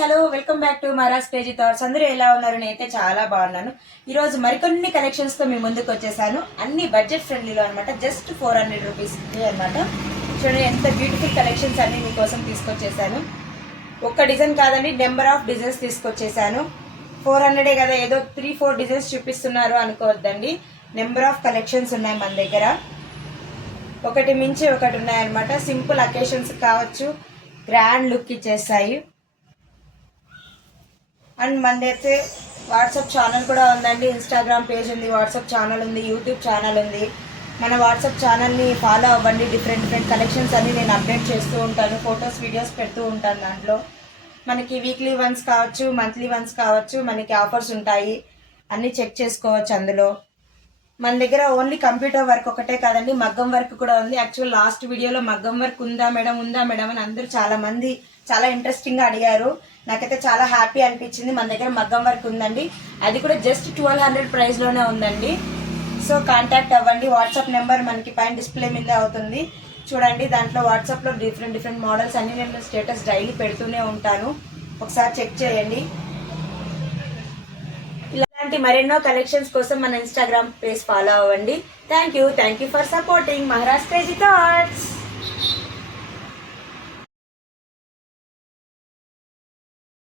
Hello welcome back to Maharaj crazy thoughts. అందరూ ఎలా ఉన్నారు? నేనైతే చాలా బాగున్నాను. ఈ రోజు మరికొన్ని కలెక్షన్స్ తో మీ ముందుకు వచ్చేసాను. అన్ని బడ్జెట్ ఫ్రెండ్లీలో అనమాట. జస్ట్ 400 రూపీస్ అనమాట. చూడండి ఎంత బ్యూటిఫుల్ కలెక్షన్స్ అన్ని మీకోసం తీసుకొచ్చేసాను. ఒక్క డిజైన్ కాదండి, నెంబర్ ఆఫ్ డిజైన్స్ తీసుకొచ్చేసాను. 400 కదా, ఏదో 3-4 డిజైన్స్ చూపిస్తున్నారు అనుకోవద్దండి. నెంబర్ ఆఫ్ కలెక్షన్స్ ఉన్నాయి మన దగ్గర. ఒకటి మించి ఒకటి ఉన్నాయన్నమాట. సింపుల్ అకేషన్స్ కావచ్చు, గ్రాండ్ లుక్ ఇచ్చేస్తాయి. అండ్ మనదైతే వాట్సాప్ ఛానల్ కూడా ఉందండి. ఇన్స్టాగ్రామ్ పేజ్ ఉంది, వాట్సాప్ ఛానల్ ఉంది, యూట్యూబ్ ఛానల్ ఉంది. మన వాట్సాప్ ఛానల్ని ఫాలో అవ్వండి. డిఫరెంట్ కలెక్షన్స్ అన్ని నేను అప్డేట్ చేస్తూ ఉంటాను. ఫొటోస్, వీడియోస్ పెడుతూ ఉంటాను. దాంట్లో మనకి వీక్లీ వన్స్ కావచ్చు, మంత్లీ వన్స్ కావచ్చు, మనకి ఆఫర్స్ ఉంటాయి. అన్నీ చెక్ చేసుకోవచ్చు. అందులో మన దగ్గర ఓన్లీ కంప్యూటర్ వర్క్ ఒకటే కాదండి, మగ్గం వర్క్ కూడా ఉంది. యాక్చువల్ లాస్ట్ వీడియోలో మగ్గం వర్క్ ఉందా మేడం అని అందరూ చాలా మంది చాలా ఇంట్రెస్టింగ్ గా అడిగారు. నాకైతే చాలా హ్యాపీ అనిపించింది. మన దగ్గర మగ్గం వర్క్ ఉందండి. అది కూడా జస్ట్ 1200 ప్రైస్ లోనే ఉందండి. సో కాంటాక్ట్ అవ్వండి. వాట్సాప్ నెంబర్ మనకి పైన డిస్ప్లే మీద అవుతుంది చూడండి. దాంట్లో వాట్సాప్ లో డిఫరెంట్ మోడల్స్ అన్ని నేను స్టేటస్ డైలీ పెడుతూనే ఉంటాను. ఒకసారి చెక్ చేయండి. ఇలాంటి మరెన్నో కలెక్షన్స్ కోసం మన ఇన్స్టాగ్రామ్ పేజ్ ఫాలో అవ్వండి. Thank you for supporting Maharaj crazy thoughts.